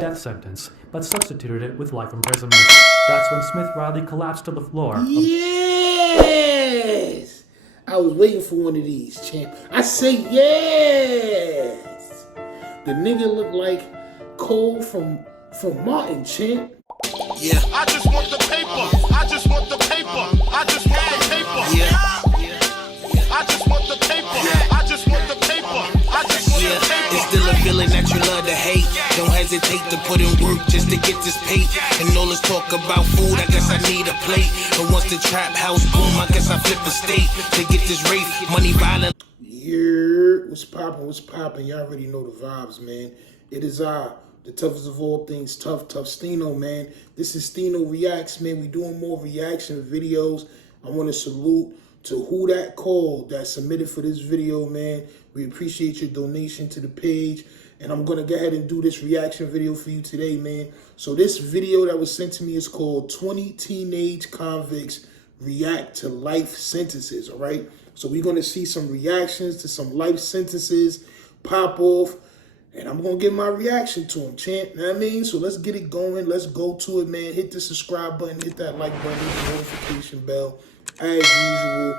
death sentence, but substituted it with life imprisonment. That's when Smith Riley collapsed to the floor. Yes! I was waiting for one of these, champ. I say yes! The nigga looked like Cole from Martin, champ. Yeah. I just want the paper. I just want the paper. I just want the paper. Yeah. I just want the paper. I just want the paper. I just want the paper. It's still a feeling that you love to hate. Don't hesitate to put in work just to get this paid. And all this talk about food, I guess I need a plate. But once the trap house boom, I guess I flip a state to get this rate. Money violent. Yeah, what's poppin'? What's poppin'? Y'all already know the vibes, man. It is the toughest of all things, Tough Stino, man. This is Stino Reacts, man. We doing more reaction videos. I want to salute to who that called that submitted for this video, man. We appreciate your donation to the page. And I'm going to go ahead and do this reaction video for you today, man. So this video that was sent to me is called 20 Teenage Convicts React to Life Sentences, all right? So we're going to see some reactions to some life sentences pop off. And I'm going to give my reaction to him, champ. You know what I mean? So let's get it going. Let's go to it, man. Hit the subscribe button. Hit that like button. Hit the notification bell. As usual,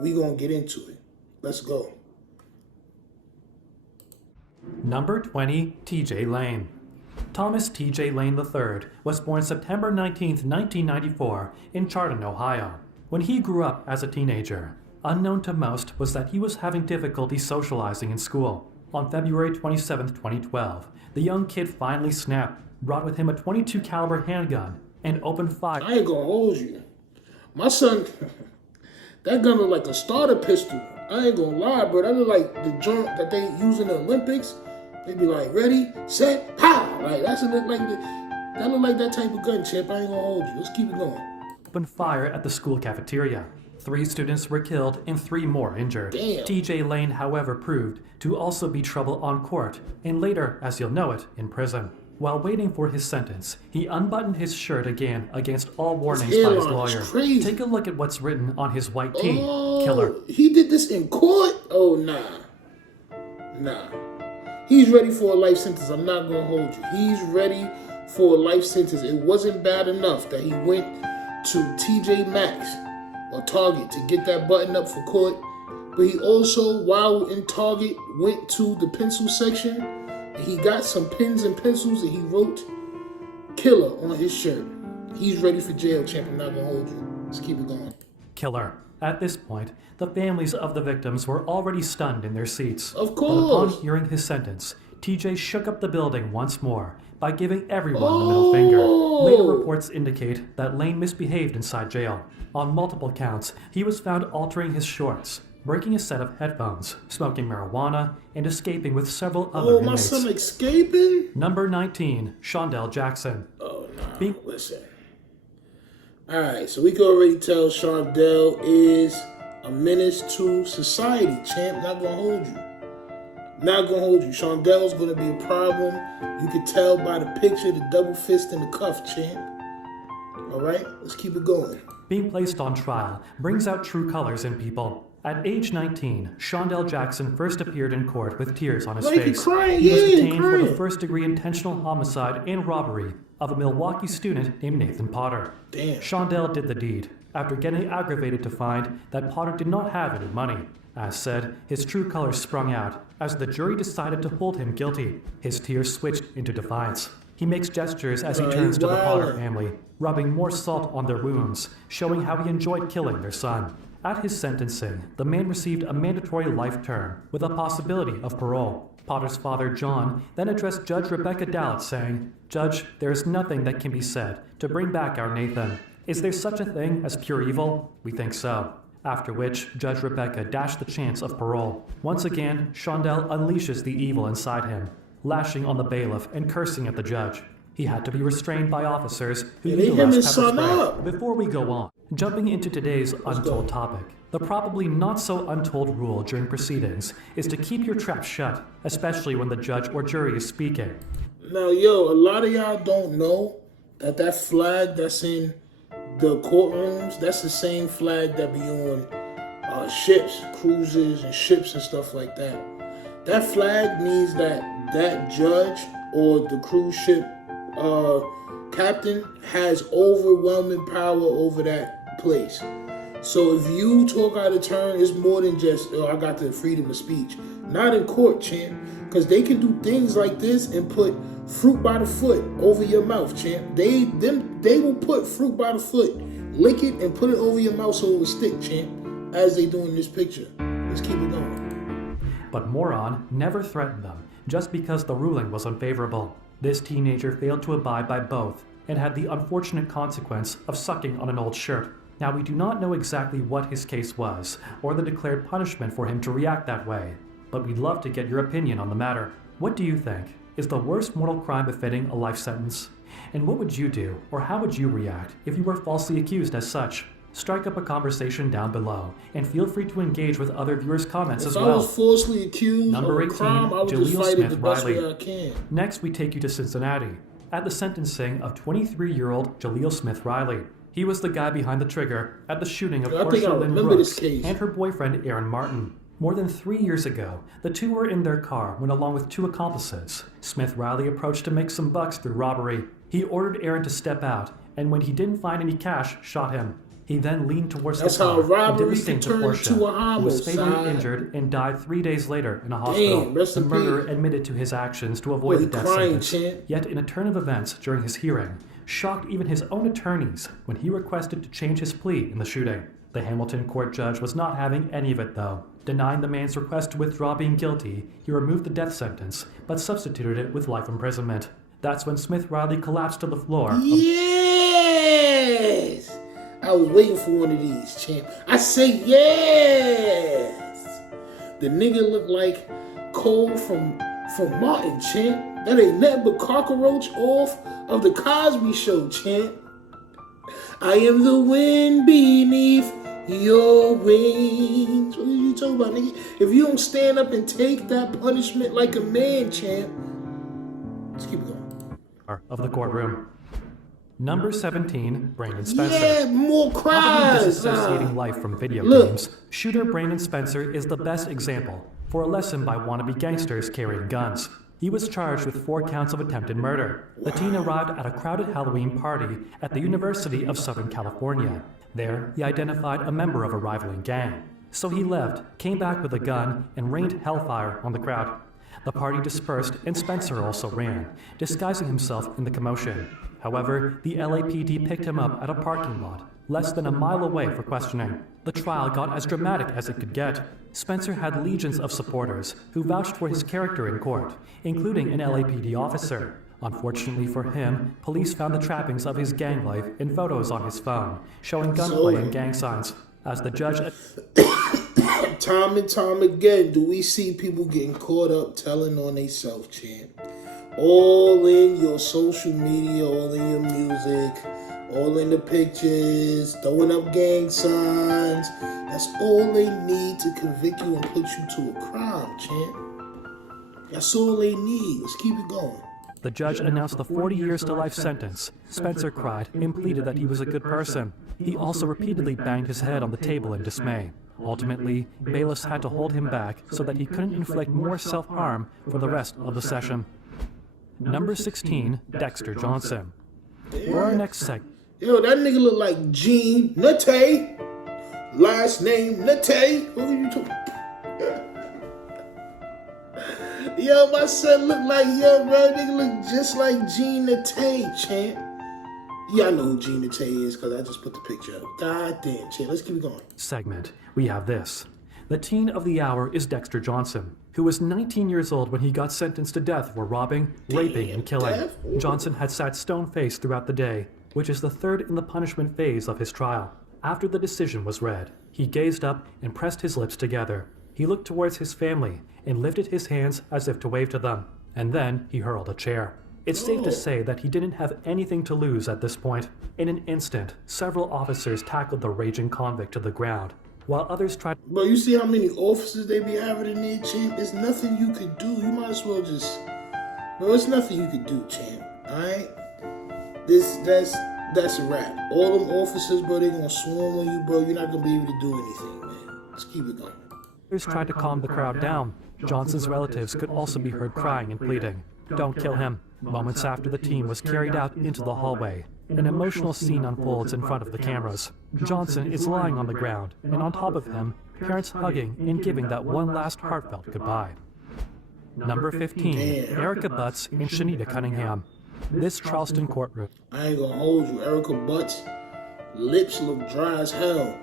we're going to get into it. Let's go. Number 20, T.J. Lane. Thomas T.J. Lane III was born September 19, 1994, in Chardon, Ohio. When he grew up as a teenager, unknown to most was that he was having difficulty socializing in school. On February 27, 2012, the young kid finally snapped, brought with him a .22 caliber handgun, and opened fire. I ain't gonna hold you. My son, that gun look like a starter pistol. I ain't gonna lie, bro. That look like the joint that they use in the Olympics. They be like, ready, set, pow! Like, that look like that type of gun, champ. I ain't gonna hold you. Let's keep it going. Opened fire at the school cafeteria. 3 students were killed and 3 more injured. Damn. T.J. Lane, however, proved to also be trouble on court, and later, as you'll know it, in prison. While waiting for his sentence, he unbuttoned his shirt again against all warnings by his lawyer. Take a look at what's written on his white tee. Killer. He did this in court? Oh, nah. Nah. He's ready for a life sentence. I'm not gonna hold you. He's ready for a life sentence. It wasn't bad enough that he went to TJ Maxx or Target to get that button up for court, but he also, while in Target, went to the pencil section and he got some pens and pencils and he wrote "killer" on his shirt. He's ready for jail, champ. I'm not gonna hold you. Let's keep it going. Killer. At this point, the families of the victims were already stunned in their seats. Of But course. upon hearing his sentence, TJ shook up the building once more by giving everyone the middle finger. Later reports indicate that Lane misbehaved inside jail. On multiple counts, he was found altering his shorts, breaking a set of headphones, smoking marijuana, and escaping with several other my inmates. son escaping? Number 19, Shondell Jackson. Oh, no. Listen. All right, so we can already tell Shondell is a menace to society, champ. Not gonna hold you. Not gonna hold you. Shondell's gonna be a problem. You can tell by the picture, the double fist and the cuff, champ. All right, let's keep it going. Being placed on trial brings out true colors in people. At age 19, Shondell Jackson first appeared in court with tears on his face. He was detained for the first-degree intentional homicide and robbery of a Milwaukee student named Nathan Potter. Damn. Shondell did the deed after getting aggravated to find that Potter did not have any money. As said, his true colors sprung out as the jury decided to hold him guilty. His tears switched into defiance. He makes gestures as he turns to the Potter family, rubbing more salt on their wounds, showing how he enjoyed killing their son. At his sentencing, the man received a mandatory life term with a possibility of parole. Potter's father, John, then addressed Judge Rebecca Dallett, saying, "Judge, there is nothing that can be said to bring back our Nathan. Is there such a thing as pure evil? We think so." After which, Judge Rebecca dashed the chance of parole. Once again, Shondell unleashes the evil inside him, lashing on the bailiff and cursing at the judge. He had to be restrained by officers who utilized pepper spray. Before we go on, jumping into today's untold topic, the probably not so untold rule during proceedings is to keep your trap shut, especially when the judge or jury is speaking. Now, a lot of y'all don't know that flag that's in the courtrooms, that's the same flag that be on ships, cruises and ships and stuff like that. That flag means that that judge or the cruise ship captain has overwhelming power over that place. So if you talk out of turn, it's more than just, oh, I got the freedom of speech. Not in court, champ. Because they can do things like this and put fruit by the foot over your mouth, champ. They will put fruit by the foot, lick it, and put it over your mouth so it will stick, champ, as they do in this picture. Let's keep it going. But Moron never threatened them, just because the ruling was unfavorable. This teenager failed to abide by both, and had the unfortunate consequence of sucking on an old shirt. Now, we do not know exactly what his case was, or the declared punishment for him to react that way, but we'd love to get your opinion on the matter. What do you think? Is the worst mortal crime befitting a life sentence? And what would you do, or how would you react, if you were falsely accused as such? Strike up a conversation down below, and feel free to engage with other viewers' comments as well. If I was falsely accused of a crime, I would just fight it the best way I can. Next, we take you to Cincinnati, at the sentencing of 23-year-old Jaleel Smith Riley. He was the guy behind the trigger at the shooting of Portia Lynn Brooks and her boyfriend Aaron Martin. More than 3 years ago, the two were in their car when, along with two accomplices, Smith Riley approached to make some bucks through robbery. He ordered Aaron to step out, and when he didn't find any cash, shot him. He then leaned towards the car and did the same to Portia, who was fatally injured and died 3 days later in a hospital. The murderer admitted to his actions to avoid the death sentence. Yet, in a turn of events during his hearing, shocked even his own attorneys when he requested to change his plea in the shooting. The Hamilton court judge was not having any of it, though. Denying the man's request to withdraw being guilty, he removed the death sentence, but substituted it with life imprisonment. That's when Smith Riley collapsed to the floor. Yes! I was waiting for one of these, champ. I say yes! The nigga looked like Cole from Martin, champ. That ain't nothing but cockroach off of the Cosby Show, champ. I am the wind beneath your wings. What are you talking about, nigga? If you don't stand up and take that punishment like a man, champ. Let's keep it going. Of the courtroom. Number 17, Brandon Spencer. Yeah, more cries. Disassociating life from video games, shooter Brandon Spencer is the best example for a lesson by wannabe gangsters carrying guns. He was charged with 4 counts of attempted murder. The teen arrived at a crowded Halloween party at the University of Southern California. There, he identified a member of a rivaling gang. So he left, came back with a gun, and rained hellfire on the crowd. The party dispersed, and Spencer also ran, disguising himself in the commotion. However, the LAPD picked him up at a parking lot, less than a mile away for questioning. The trial got as dramatic as it could get. Spencer had legions of supporters who vouched for his character in court, including an LAPD officer. Unfortunately for him, police found the trappings of his gang life in photos on his phone, showing gunplay and gang signs. As the judge... Time and time again, do we see people getting caught up telling on themselves, champ? All in your social media, all in your music, all in the pictures, throwing up gang signs. That's all they need to convict you and put you to a crime, champ. That's all they need. Let's keep it going. The judge announced the 40 years to life sentence. Spencer cried and pleaded that he was a good person. He also repeatedly banged his head on the table in dismay. Ultimately, bailiffs had to hold him back so that he couldn't inflict more self-harm for the rest of the session. Number 16, Dexter Johnson. For our next segment. Yo, that nigga look like Gene Nate. Last name Nate. Who are you talking? Yo, my son look like, yo, bro, nigga look just like Gene Nate, champ. Yeah, I know who Gene Nate is because I just put the picture up. God damn, champ. Let's keep it going. Segment. We have this. The teen of the hour is Dexter Johnson, who was 19 years old when he got sentenced to death for robbing, raping, and killing. Johnson had sat stone-faced throughout the day, which is the third in the punishment phase of his trial. After the decision was read, he gazed up and pressed his lips together. He looked towards his family and lifted his hands as if to wave to them, and then he hurled a chair. It's safe to say that he didn't have anything to lose at this point. In an instant, several officers tackled the raging convict to the ground, while others tried... Bro, you see how many officers they be having in there, champ? There's nothing you could do. You might as well just... Bro, there's nothing you could do, champ. Alright? That's a wrap. All them officers, bro, they gonna swarm on you, bro. You're not gonna be able to do anything, man. Let's keep it going. Others tried to calm the crowd down. Johnson's relatives could also be heard crying and pleading. Don't kill him. Moments after the teen was carried out into the hallway, an emotional scene unfolds in front of the cameras. Johnson is lying on the ground, and on top of him, parents hugging and giving that one last heartfelt goodbye. Number 15, Erica Butts and Shanita Cunningham. This Charleston courtroom. I ain't gonna hold you. Erica Butts' lips look dry as hell.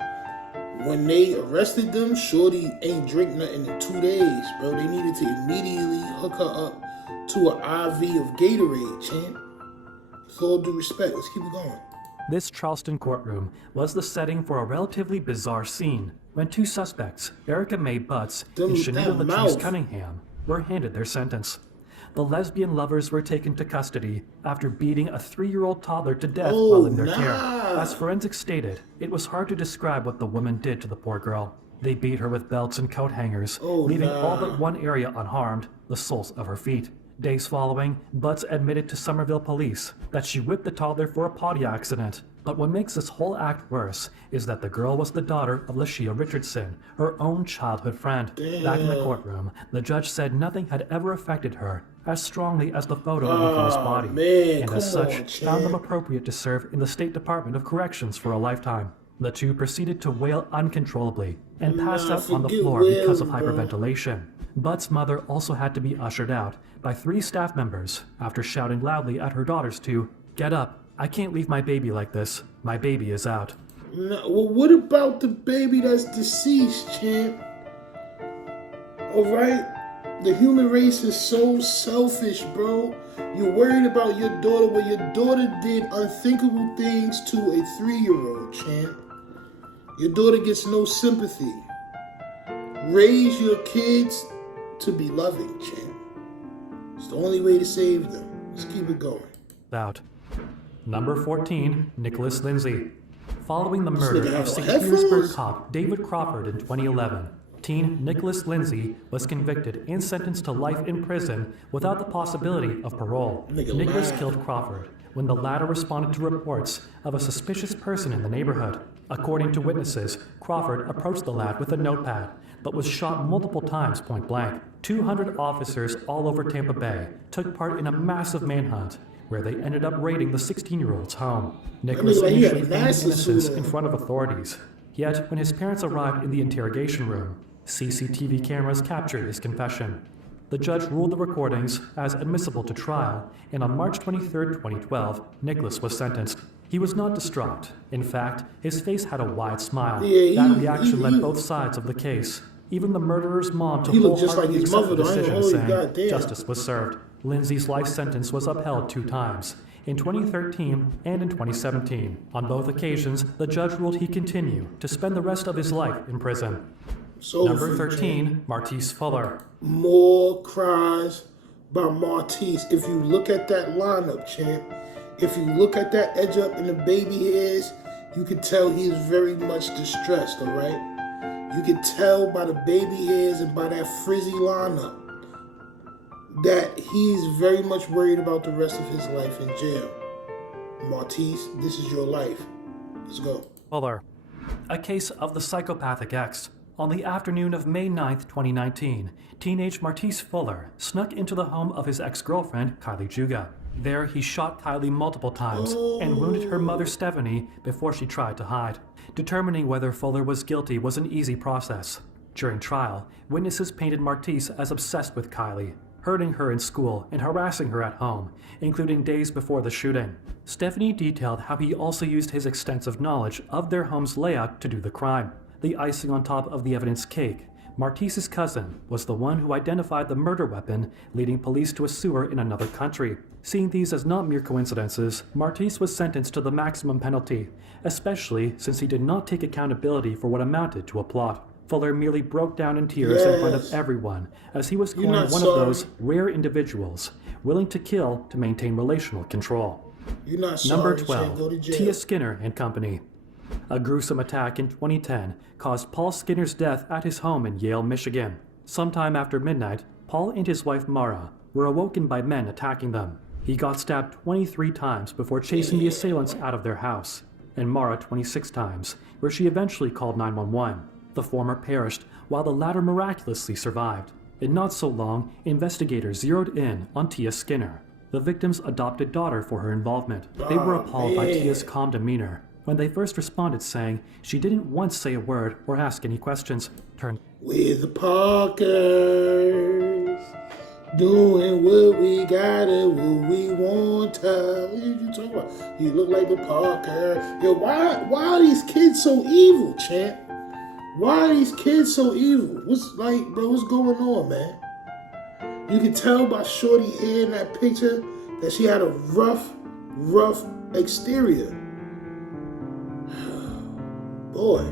When they arrested them, Shorty ain't drink nothing in 2 days, bro. They needed to immediately hook her up to an IV of Gatorade, champ. With all due respect, let's keep it going. This Charleston courtroom was the setting for a relatively bizarre scene when two suspects, Erica Mae Butts and Shanita Latrice Cunningham, were handed their sentence. The lesbian lovers were taken to custody after beating a 3-year-old toddler to death while in their care. As forensics stated, it was hard to describe what the woman did to the poor girl. They beat her with belts and coat hangers, leaving all but one area unharmed, the soles of her feet. Days following, Butts admitted to Somerville police that she whipped the toddler for a potty accident. But what makes this whole act worse is that the girl was the daughter of Lashia Richardson, her own childhood friend. Back in the courtroom, the judge said nothing had ever affected her as strongly as the photo of Nicholas' body, and as such, found them appropriate to serve in the State Department of Corrections for a lifetime. The two proceeded to wail uncontrollably and passed out on the floor because of hyperventilation. Butts' mother also had to be ushered out by 3 staff members after shouting loudly at her daughters to, "Get up, I can't leave my baby like this. My baby is out." Well, what about the baby that's deceased, champ? Alright? The human race is so selfish, bro. You're worried about your daughter when your daughter did unthinkable things to a 3-year-old, champ. Your daughter gets no sympathy. Raise your kids to be loving, champ. It's the only way to save them. Let's keep it going. Out. Number 14, Nicholas Lindsay. Following the murder of St. Petersburg cop David Crawford in 2011, teen Nicholas Lindsay was convicted and sentenced to life in prison without the possibility of parole. Nicholas killed Crawford when the latter responded to reports of a suspicious person in the neighborhood. According to witnesses, Crawford approached the lad with a notepad, but was shot multiple times point blank. 200 officers all over Tampa Bay took part in a massive manhunt, where they ended up raiding the 16-year-old's home. Nicholas initially feigned innocence in front of authorities. Yet, when his parents arrived in the interrogation room, CCTV cameras captured his confession. The judge ruled the recordings as admissible to trial, and on March 23, 2012, Nicholas was sentenced. He was not distraught. In fact, his face had a wide smile. That reaction led both sides of the case. Even the murderer's mom to wholeheartedly accept the decision, saying justice was served. Lindsay's life sentence was upheld 2 times, in 2013 and in 2017. On both occasions, the judge ruled he continue to spend the rest of his life in prison. Number 13, Martise Fuller. More cries by Martise. If you look at that lineup, champ, if you look at that edge up in the baby hairs, you can tell he is very much distressed, all right? You can tell by the baby hairs and by that frizzy lineup that he's very much worried about the rest of his life in jail. Martise, this is your life. Let's go. Fuller. A case of the psychopathic ex. On the afternoon of May 9th, 2019, teenage Martise Fuller snuck into the home of his ex-girlfriend, Kylie Juga. There, he shot Kylie multiple times and wounded her mother, Stephanie, before she tried to hide. Determining whether Fuller was guilty was an easy process. During trial, witnesses painted Martise as obsessed with Kylie, hurting her in school and harassing her at home, including days before the shooting. Stephanie detailed how he also used his extensive knowledge of their home's layout to do the crime. The icing on top of the evidence cake, Martise's cousin was the one who identified the murder weapon, leading police to a sewer in another country. Seeing these as not mere coincidences, Martise was sentenced to the maximum penalty, especially since he did not take accountability for what amounted to a plot. Fuller merely broke down in tears in front of everyone, as he was coined one of those rare individuals willing to kill to maintain relational control. Number 12, Tia Skinner and Company. A gruesome attack in 2010 caused Paul Skinner's death at his home in Yale, Michigan. Sometime after midnight, Paul and his wife Mara were awoken by men attacking them. He got stabbed 23 times before chasing the assailants out of their house, and Mara 26 times, where she eventually called 911. The former perished, while the latter miraculously survived. In not so long, investigators zeroed in on Tia Skinner. the victim's adopted daughter for her involvement. They were appalled by man. Tia's calm demeanor when they first responded, saying she didn't once say a word or ask any questions. We're the Parkers, doing what we gotta, what we want to. What are you talking about? You look like the Parker. Yo, why are these kids so evil, champ? Why are these kids so evil? What's going on, man? You can tell by shorty hair in that picture that she had a rough exterior. Boy,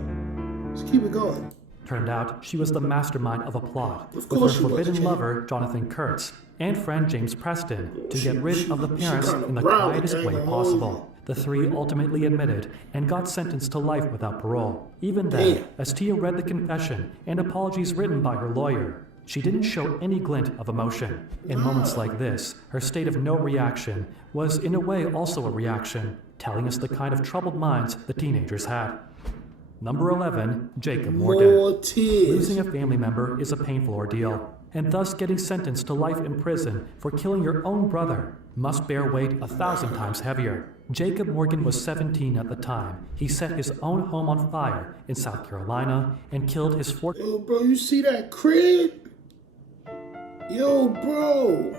let's keep it going. Turned out she was the mastermind of a plot Of with course her she was, forbidden Jane. lover, Jonathan Kurtz, and friend James Preston to get rid of the parents kinda in the rowdy, quietest I ain't way gonna hold possible. The three ultimately admitted and got sentenced to life without parole. Even then, Damn. as Tia read the confession and apologies written by her lawyer, she didn't show any glint of emotion. In moments like this, her state of no reaction was in a way also a reaction, telling us the kind of troubled minds the teenagers had. Number 11, Jacob Morgan. More tears. Losing a family member is a painful ordeal, and thus getting sentenced to life in prison for killing your own brother must bear weight 1,000 times heavier. Jacob Morgan was 17 at the time. He set his own home on fire in South Carolina and killed his Yo, bro, you see that crib? Yo, bro.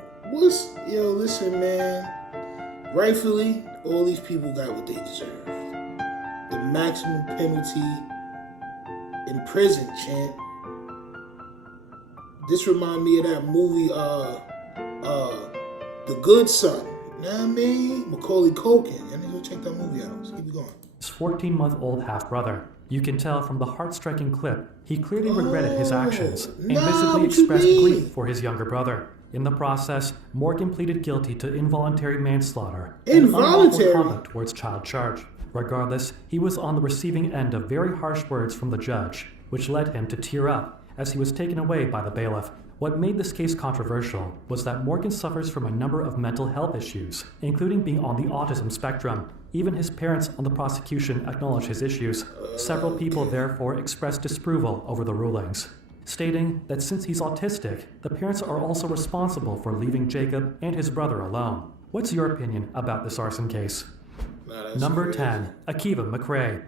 Yo, listen, man. Rightfully, all these people got what they deserve. The maximum penalty in prison, champ. This remind me of that movie, The Good Son. You know what I mean? Macaulay Culkin. I need to go check that movie out. Let's keep it going. his 14-month-old half-brother. You can tell from the heart-striking clip, he clearly regretted his actions and nah, visibly what you expressed mean? grief for his younger brother. In the process, Morgan pleaded guilty to involuntary manslaughter and unlawful Involuntary? conduct towards child charge. Regardless, he was on the receiving end of very harsh words from the judge, which led him to tear up as he was taken away by the bailiff. What made this case controversial was that Morgan suffers from a number of mental health issues, including being on the autism spectrum. Even his parents on the prosecution acknowledged his issues. Several people therefore expressed disapproval over the rulings, stating that since he's autistic, the parents are also responsible for leaving Jacob and his brother alone. What's your opinion about this arson case? Number Crazy. 10, Akiva McRae.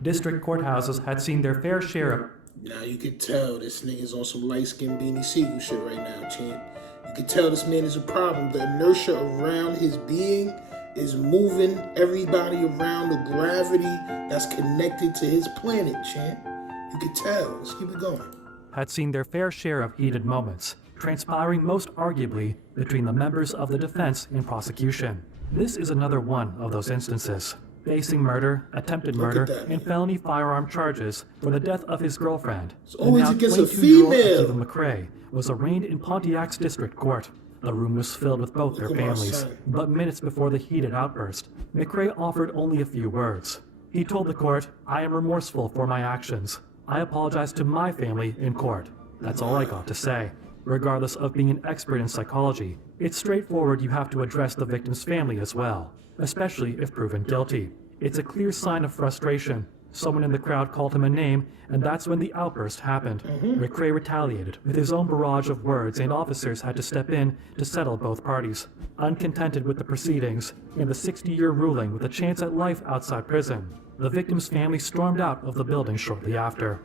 District courthouses had seen their fair share of Now you can tell this nigga's on some light-skinned Beanie Siegel shit right now, champ. You can tell this man is a problem. The inertia around his being is moving everybody around the gravity that's connected to his planet, champ. You can tell. Let's keep it going. had seen their fair share of heated moments, transpiring most arguably between the members of the defense and prosecution. This is another one of those instances. Facing murder, attempted Look at murder, that. and felony firearm charges for the death of his girlfriend. It's always the now against a 22-year-old female. Akiva McRae was arraigned in Pontiac's district court. The room was filled with both their Look at my families, son. but minutes before the heated outburst, McRae offered only a few words. He told the court, "I am remorseful for my actions. I apologize to my family in court. That's all I got to say." Regardless of being an expert in psychology, it's straightforward you have to address the victim's family as well, especially if proven guilty. It's a clear sign of frustration. Someone in the crowd called him a name, and that's when the outburst happened. McRae retaliated with his own barrage of words, and officers had to step in to settle both parties. Uncontented with the proceedings and the 60-year ruling with a chance at life outside prison, the victim's family stormed out of the building shortly after.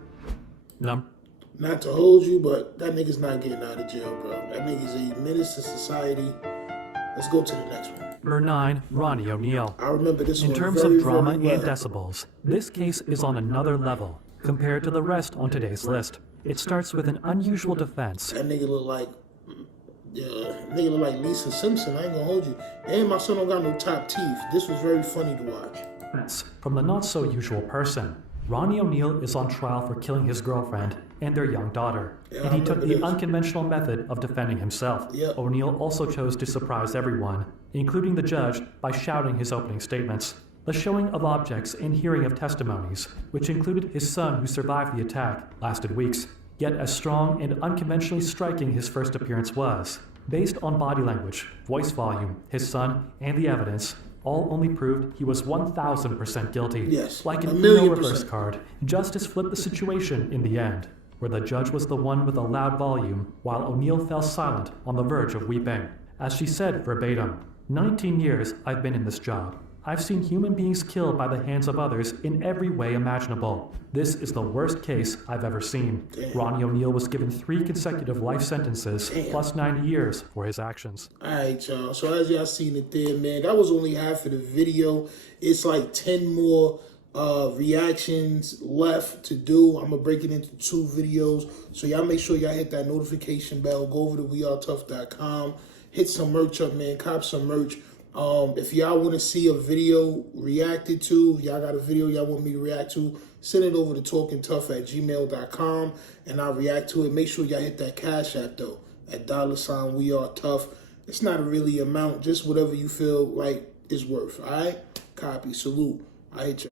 Not to hold you, but that nigga's not getting out of jail, bro. That nigga's a menace to society. Let's go to the next one. Number 9, Ronnie O'Neill. I remember this In one terms very, of drama very and well. decibels, this case is on another level compared to the rest on today's list. It starts with an unusual defense. That nigga look like, Lisa Simpson. I ain't gonna hold you. And my son don't got no top teeth. This was very funny to watch. From the not-so-usual person. Ronnie O'Neill is on trial for killing his girlfriend and their young daughter, Yeah, and he I took remember the this. unconventional method of defending himself. Yep. O'Neill also chose to surprise everyone, including the judge, by shouting his opening statements. The showing of objects and hearing of testimonies, which included his son who survived the attack, lasted weeks. Yet as strong and unconventionally striking his first appearance was, based on body language, voice volume, his son, and the evidence, all only proved he was 1,000% guilty. Yes, Like an 1,000,000%. Uno reverse card, justice flipped the situation in the end, where the judge was the one with a loud volume, while O'Neill fell silent on the verge of weeping. as she said verbatim, 19 years I've been in this job. I've seen human beings killed by the hands of others in every way imaginable. This is the worst case I've ever seen. Ronnie O'Neal was given 3 consecutive life sentences, plus 9 years for his actions. Alright, y'all. So as y'all seen it there, man, that was only half of the video. It's like 10 more reactions left to do. I'm going to break it into 2 videos. So y'all make sure y'all hit that notification bell. Go over to wearetuff.com. Hit some merch up, man. Cop some merch. If y'all want to see a video reacted to, y'all got a video y'all want me to react to, send it over to talkingtuff@gmail.com and I'll react to it. Make sure y'all hit that Cash App though, at $wearetuff. It's not a really amount, just whatever you feel like is worth. All right? Copy. Salute. I hit y'all.